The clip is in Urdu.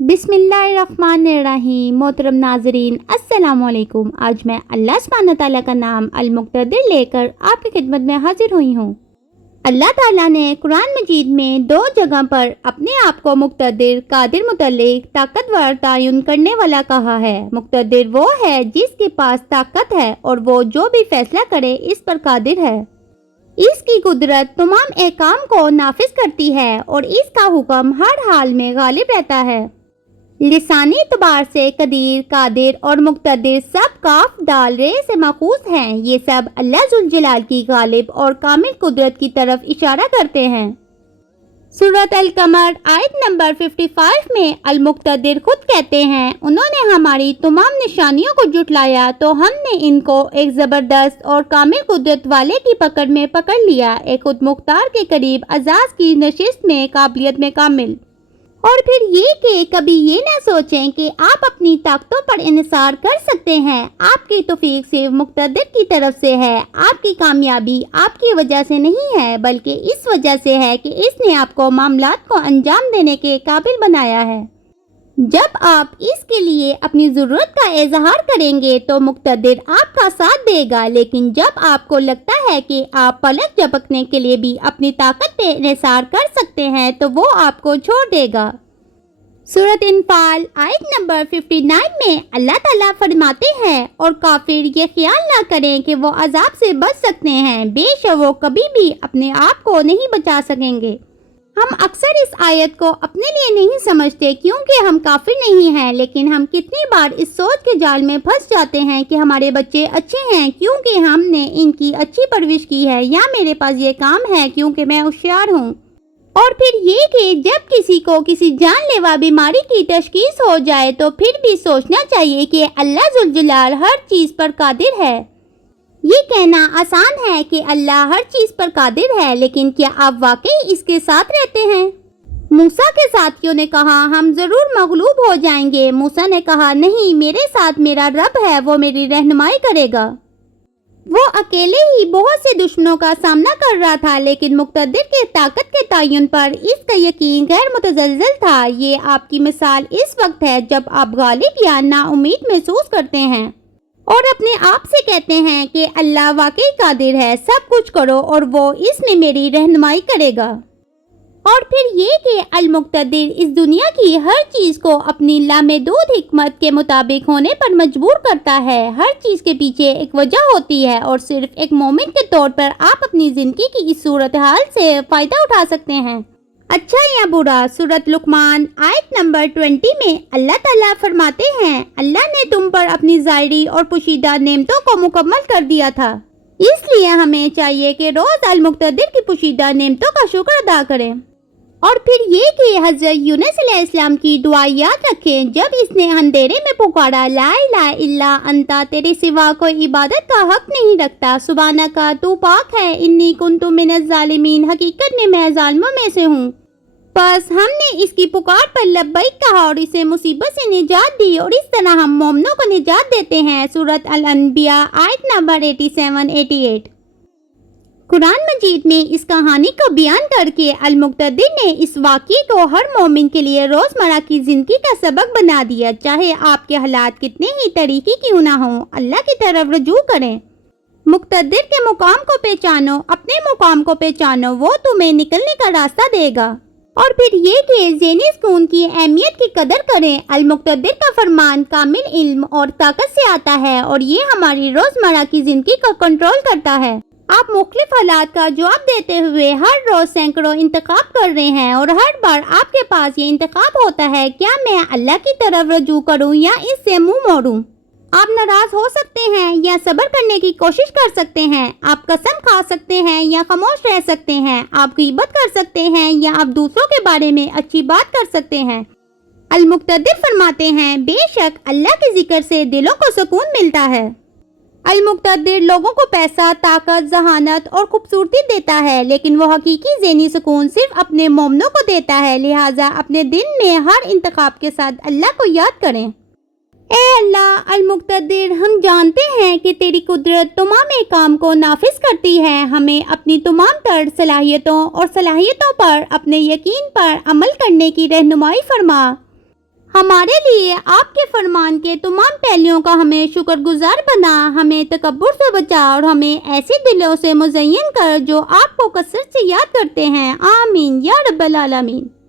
بسم اللہ الرحمن الرحیم۔ محترم ناظرین السلام علیکم۔ آج میں اللہ سبحانہ تعالیٰ کا نام المقتدر لے کر آپ کی خدمت میں حاضر ہوئی ہوں۔ اللہ تعالیٰ نے قرآن مجید میں 2 جگہ پر اپنے آپ کو مقتدر، قادر متعلق طاقتور تعین کرنے والا کہا ہے۔ مقتدر وہ ہے جس کے پاس طاقت ہے اور وہ جو بھی فیصلہ کرے اس پر قادر ہے۔ اس کی قدرت تمام احکام کو نافذ کرتی ہے اور اس کا حکم ہر حال میں غالب رہتا ہے۔ لسانی اعتبار سے قدیر، قادر اور مقتدر سب کاف دال رے سے ماخوذ ہیں۔ یہ سب اللہ ذوالجلال کی غالب اور کامل قدرت کی طرف اشارہ کرتے ہیں۔ سورۃ القمر آیت نمبر 55 میں المقتدر خود کہتے ہیں، انہوں نے ہماری تمام نشانیوں کو جھٹلایا تو ہم نے ان کو ایک زبردست اور کامل قدرت والے کی پکڑ میں پکڑ لیا، ایک خود مختار کے قریب اعزاز کی نشست میں قابلیت میں کامل۔ اور پھر یہ کہ کبھی یہ نہ سوچیں کہ آپ اپنی طاقتوں پر انحصار کر سکتے ہیں۔ آپ کی توفیق صرف مقتدر کی طرف سے ہے۔ آپ کی کامیابی آپ کی وجہ سے نہیں ہے بلکہ اس وجہ سے ہے کہ اس نے آپ کو معاملات کو انجام دینے کے قابل بنایا ہے۔ جب آپ اس کے لیے اپنی ضرورت کا اظہار کریں گے تو مقتدر آپ کا ساتھ دے گا، لیکن جب آپ کو لگتا ہے کہ آپ پلک جھپکنے کے لیے بھی اپنی طاقت پہ انحصار کر سکتے ہیں تو وہ آپ کو چھوڑ دے گا۔ سورۃ انفال آیت نمبر 59 میں اللہ تعالیٰ فرماتے ہیں، اور کافر یہ خیال نہ کریں کہ وہ عذاب سے بچ سکتے ہیں، بے شک وہ کبھی بھی اپنے آپ کو نہیں بچا سکیں گے۔ ہم اکثر اس آیت کو اپنے لیے نہیں سمجھتے کیونکہ ہم کافر نہیں ہیں، لیکن ہم کتنی بار اس سوچ کے جال میں پھنس جاتے ہیں کہ ہمارے بچے اچھے ہیں کیونکہ ہم نے ان کی اچھی پرورش کی ہے، یا میرے پاس یہ کام ہے کیونکہ میں ہوشیار ہوں۔ اور پھر یہ کہ جب کسی کو کسی جان لیوا بیماری کی تشخیص ہو جائے تو پھر بھی سوچنا چاہیے کہ اللہ ذوالجلال ہر چیز پر قادر ہے۔ یہ کہنا آسان ہے کہ اللہ ہر چیز پر قادر ہے، لیکن کیا آپ واقعی اس کے ساتھ رہتے ہیں؟ موسیٰ کے ساتھیوں نے کہا ہم ضرور مغلوب ہو جائیں گے۔ موسیٰ نے کہا نہیں، میرے ساتھ میرا رب ہے، وہ میری رہنمائی کرے گا۔ وہ اکیلے ہی بہت سے دشمنوں کا سامنا کر رہا تھا، لیکن مقتدر کے طاقت کے تعین پر اس کا یقین غیر متزلزل تھا۔ یہ آپ کی مثال اس وقت ہے جب آپ غالب یا نا امید محسوس کرتے ہیں اور اپنے آپ سے کہتے ہیں کہ اللہ واقعی قادر ہے، سب کچھ کرو اور وہ اس میں میری رہنمائی کرے گا۔ اور پھر یہ کہ المقتدر اس دنیا کی ہر چیز کو اپنی لامحدود حکمت کے مطابق ہونے پر مجبور کرتا ہے۔ ہر چیز کے پیچھے ایک وجہ ہوتی ہے اور صرف ایک مومن کے طور پر آپ اپنی زندگی کی اس صورتحال سے فائدہ اٹھا سکتے ہیں، اچھا یا برا۔ سورۃ لقمان آیت نمبر 20 میں اللہ تعالیٰ فرماتے ہیں، اللہ نے تم پر اپنی ظاہری اور پوشیدہ نعمتوں کو مکمل کر دیا تھا، اس لیے ہمیں چاہیے کہ روز المقتدر کی پوشیدہ نعمتوں کا شکر ادا کریں۔ اور پھر یہ کہ حضرت یونس علیہ السلام کی دعا یاد رکھیں جب اس نے اندھیرے میں پکارا، لا الہ الا انتا، تیرے سوا کوئی عبادت کا حق نہیں رکھتا، سبحانک تو پاک ہے، انی کنت من الظالمین، حقیقت میں میں ظالموں میں سے ہوں۔ بس ہم نے اس کی پکار پر لبیک کہا اور اسے مصیبت سے نجات دی، اور اس طرح ہم مومنوں کو نجات دیتے ہیں۔ سورۃ الانبیاء آیت نمبر 87-88۔ قرآن مجید میں اس کہانی کو بیان کر کے المقتدر نے اس واقعے کو ہر مومن کے لیے روزمرہ کی زندگی کا سبق بنا دیا۔ چاہے آپ کے حالات کتنے ہی طریقے کیوں نہ ہوں، اللہ کی طرف رجوع کریں، مقتدر کے مقام کو پہچانو، اپنے مقام کو پہچانو، وہ تمہیں نکلنے کا راستہ دے گا۔ اور پھر یہ کہ ذہنی سکون کی اہمیت کی قدر کریں۔ المقتدر کا فرمان کامل علم اور طاقت سے آتا ہے اور یہ ہماری روزمرہ کی زندگی کو کنٹرول کرتا ہے۔ آپ مختلف حالات کا جواب دیتے ہوئے ہر روز سینکڑوں انتخاب کر رہے ہیں، اور ہر بار آپ کے پاس یہ انتخاب ہوتا ہے، کیا میں اللہ کی طرف رجوع کروں یا اس سے منہ موڑوں؟ آپ ناراض ہو سکتے ہیں یا صبر کرنے کی کوشش کر سکتے ہیں، آپ قسم کھا سکتے ہیں یا خاموش رہ سکتے ہیں، آپ غیبت کر سکتے ہیں یا آپ دوسروں کے بارے میں اچھی بات کر سکتے ہیں۔ المقتدر فرماتے ہیں، بے شک اللہ کے ذکر سے دلوں کو سکون ملتا ہے۔ المقتدر لوگوں کو پیسہ، طاقت، ذہانت اور خوبصورتی دیتا ہے، لیکن وہ حقیقی ذہنی سکون صرف اپنے مومنوں کو دیتا ہے۔ لہٰذا اپنے دن میں ہر انتخاب کے ساتھ اللہ کو یاد کریں۔ اے اللہ المقتدر، ہم جانتے ہیں کہ تیری قدرت تمام احکام کو نافذ کرتی ہے، ہمیں اپنی تمام تر صلاحیتوں پر اپنے یقین پر عمل کرنے کی رہنمائی فرما۔ ہمارے لیے آپ کے فرمان کے تمام پہلوؤں کا ہمیں شکر گزار بنا، ہمیں تکبر سے بچا اور ہمیں ایسے دلوں سے مزین کر جو آپ کو کثرت سے یاد کرتے ہیں۔ آمین یا رب العالمین۔